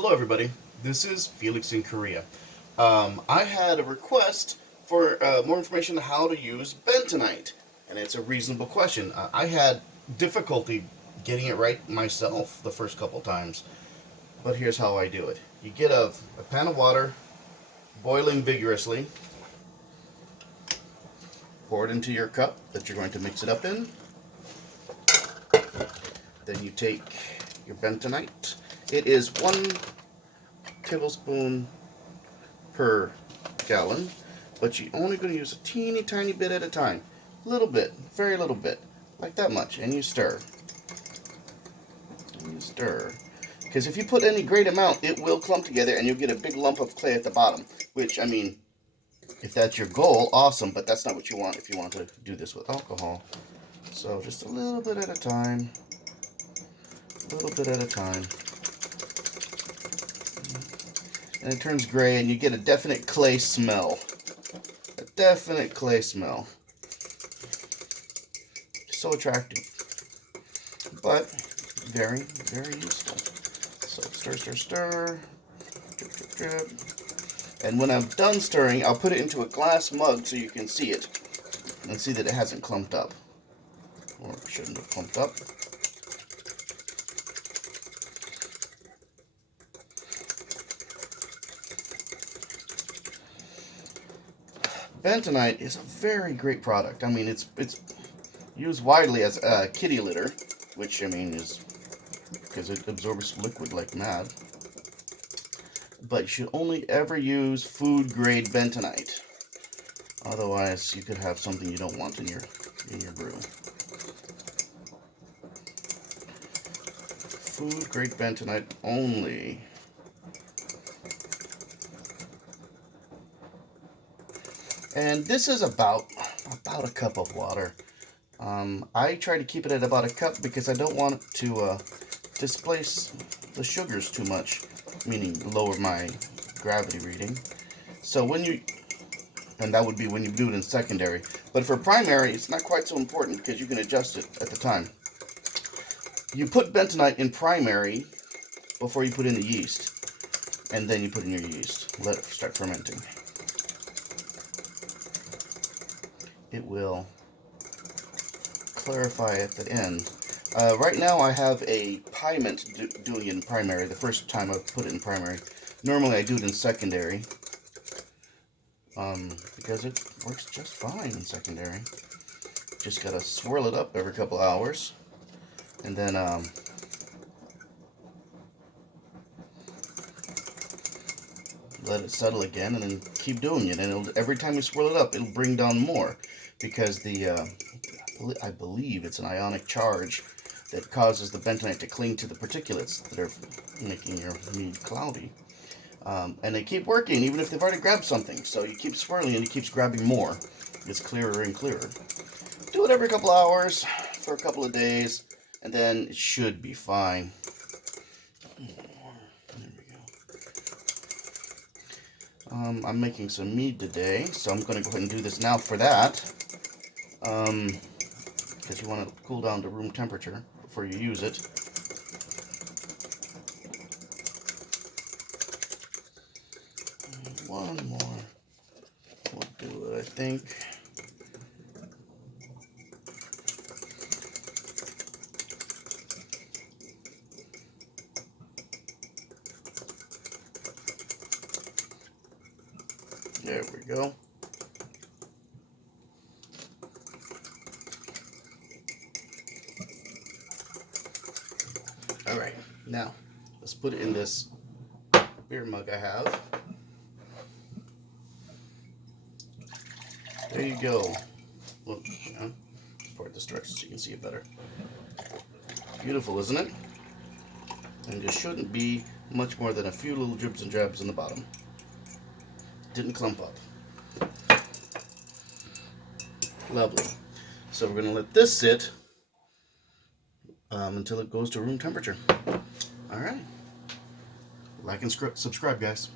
Hello, everybody. This is Felix in Korea. I had a request for more information on how to use Bentonite, and it's a reasonable question. I had difficulty getting it right myself the first couple times, but here's how I do it. You get a pan of water, boiling vigorously, pour it into your cup that you're going to mix it up in. Then you take your Bentonite. It is 1 tablespoon per gallon, but you're only going to use a teeny tiny bit at a time. Little bit, very little bit, like that much, and you stir. And you stir. Because if you put any great amount, it will clump together and you'll get a big lump of clay at the bottom. Which, I mean, if that's your goal, awesome, but that's not what you want if you want to do this with alcohol. So just a little bit at a time. A little bit at a time. And it turns gray and you get a definite clay smell. A definite clay smell. So attractive. But very, very useful. So stir, stir, stir. Drip, drip, drip. And when I'm done stirring, I'll put it into a glass mug so you can see it. And see that it hasn't clumped up. Or shouldn't have clumped up. Bentonite is a very great product. I mean, it's used widely as kitty litter, which, I mean, is because it absorbs liquid like mad. But you should only ever use food-grade Bentonite. Otherwise, you could have something you don't want in your brew. Food-grade Bentonite only. And this is about a cup of water. I try to keep it at about a cup because I don't want it to displace the sugars too much, meaning lower my gravity reading. So and that would be when you do it in secondary. But for primary, it's not quite so important because you can adjust it at the time. You put Bentonite in primary before you put in the yeast, and then you put in your yeast. Let it start fermenting. It will clarify at the end. Right now I have a piment doing it in primary, the first time I've put it in primary. Normally I do it in secondary, because it works just fine in secondary. Just gotta swirl it up every couple hours, and then let it settle again, and then keep doing it. And every time you swirl it up, it'll bring down more, because I believe it's an ionic charge that causes the bentonite to cling to the particulates that are making your mead cloudy. And they keep working even if they've already grabbed something. So you keep swirling and it keeps grabbing more. It's clearer and clearer. Do it every couple hours for a couple of days, and then it should be fine. There we go. I'm making some mead today, so I'm going to go ahead and do this now for that. Because you want to cool down to room temperature before you use it. One more will do it, I think. There we go. Alright, now let's put it in this beer mug I have. There you go. Look, pour it this direction so you can see it better. Beautiful, isn't it? And there shouldn't be much more than a few little dribs and drabs in the bottom. Didn't clump up. Lovely. So we're going to let this sit until it goes to room temperature. Alright. Like and subscribe, guys.